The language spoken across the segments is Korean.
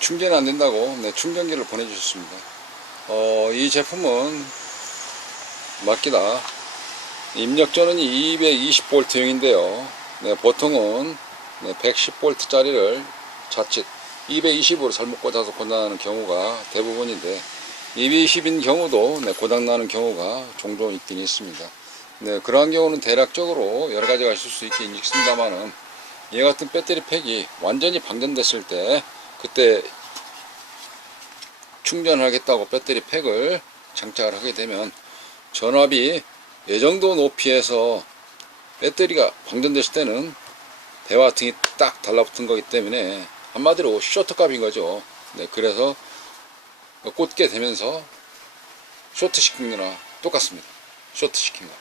충전이 안 된다고 네, 충전기를 보내주셨습니다. 어, 이 제품은 맡기다 입력 전원이 220V용인데요. 네, 보통은 네, 110V짜리를 자칫 220으로 잘못 꽂아서 고장나는 경우가 대부분인데 220인 경우도 네, 고장나는 경우가 종종 있긴 있습니다. 네, 그러한 경우는 대략적으로 여러 가지가 있을 수 있긴 있습니다만은 얘 같은 배터리 팩이 완전히 방전됐을 때 그때 충전하겠다고 배터리 팩을 장착을 하게 되면 전압이 이 정도 높이에서 배터리가 방전됐을 때는 대화 등이 딱 달라붙은 거기 때문에 한마디로 쇼트값인 거죠. 네, 그래서 꽂게 되면서 쇼트 시킨 거나 똑같습니다. 쇼트 시킨 거.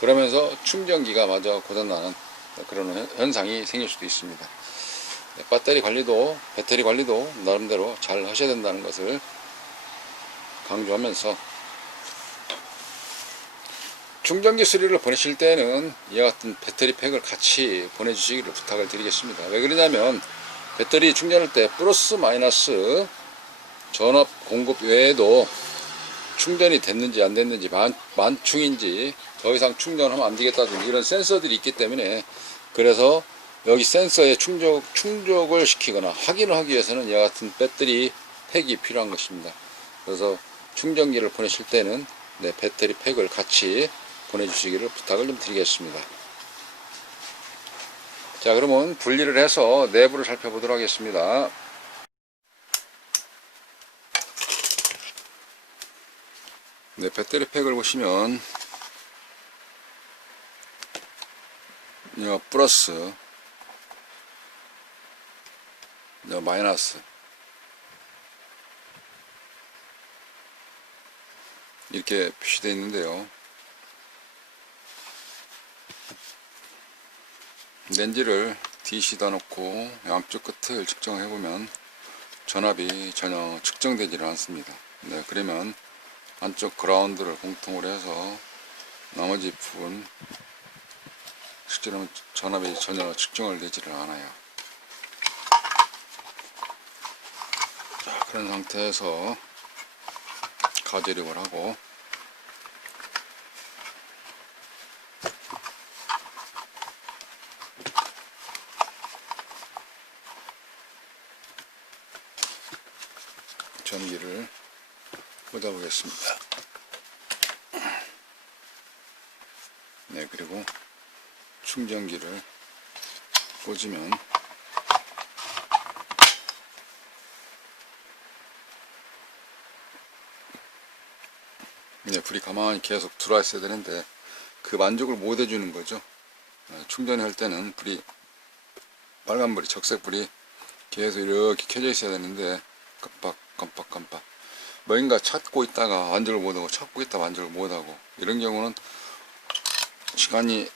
그러면서 충전기가 마저 고장나는 그런 현- 현상이 생길 수도 있습니다. 네, 배터리 관리도 배터리 관리도 나름대로 잘 하셔야 된다는 것을 강조하면서 충전기 수리를 보내실 때는 이와 같은 배터리 팩을 같이 보내주시기를 부탁을 드리겠습니다. 왜 그러냐면 배터리 충전할 때 플러스 마이너스 전압 공급 외에도 충전이 됐는지 안 됐는지 만, 만충인지 더 이상 충전하면 안 되겠다든지 이런 센서들이 있기 때문에 그래서 여기 센서에 충족, 충족을 시키거나 확인을 하기 위해서는 이와 같은 배터리 팩이 필요한 것입니다. 그래서 충전기를 보내실 때는 네, 배터리 팩을 같이 보내주시기를 부탁을 좀 드리겠습니다. 자 그러면 분리를 해서 내부를 살펴보도록 하겠습니다. 네, 배터리 팩을 보시면 여 플러스 여 마이너스 이렇게 표시되어 있는데요. 렌즈를 DC다 놓고 양쪽 끝을 측정해 보면 전압이 전혀 측정되지를 않습니다. 네, 그러면 안쪽 그라운드를 공통으로 해서 나머지 부분 실제로는 전압이 전혀 측정을 되지를 않아요. 자, 그런 상태에서 가지력을 하고 전기를 꽂아보겠습니다. 네, 그리고 충전기를 꽂으면 네, 불이 가만히 계속 들어와 있어야 되는데 그 만족을 못 해주는 거죠. 네, 충전할 때는 불이 빨간불이 적색불이 계속 이렇게 켜져 있어야 되는데 깜빡 깜빡 깜빡 뭔가 찾고 있다가 완전을 못하고 찾고 있다가 완전을 못하고 이런 경우는 시간이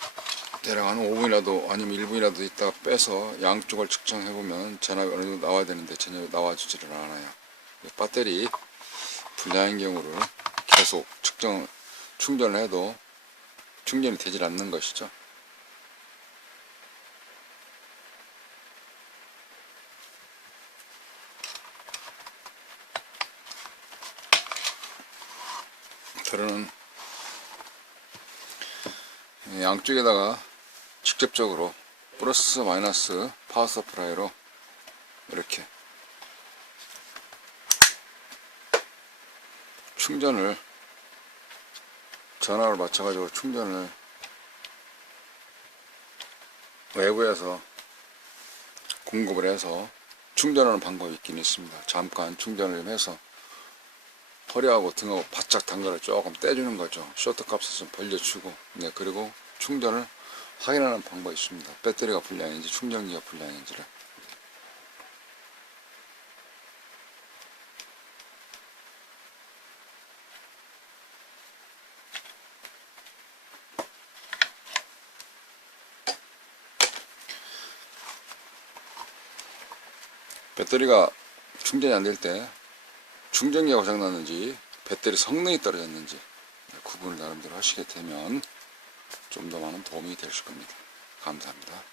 대략 한 5분이라도 아니면 1분이라도 있다가 빼서 양쪽을 측정해 보면 전압이 어느 정도 나와야 되는데 전혀 나와주지를 않아요 배터리 불량인 경우를 계속 측정 충전을 해도 충전이 되질 않는 것이죠. 저는 양쪽에다가 직접적으로 플러스 마이너스 파워 서프라이로 이렇게 충전을 전압을 맞춰가지고 충전을 외부에서 공급을 해서 충전하는 방법이 있긴 있습니다. 잠깐 충전을 좀 해서 허리하고 등하고 바짝 단거를 조금 떼주는 거죠. 쇼트 값을 좀 벌려주고, 네, 그리고 충전을 확인하는 방법이 있습니다. 배터리가 불량인지 충전기가 불량인지를. 배터리가 충전이 안 될 때 충전기가 고장났는지 배터리 성능이 떨어졌는지 구분을 나름대로 하시게 되면 좀 더 많은 도움이 되실 겁니다. 감사합니다.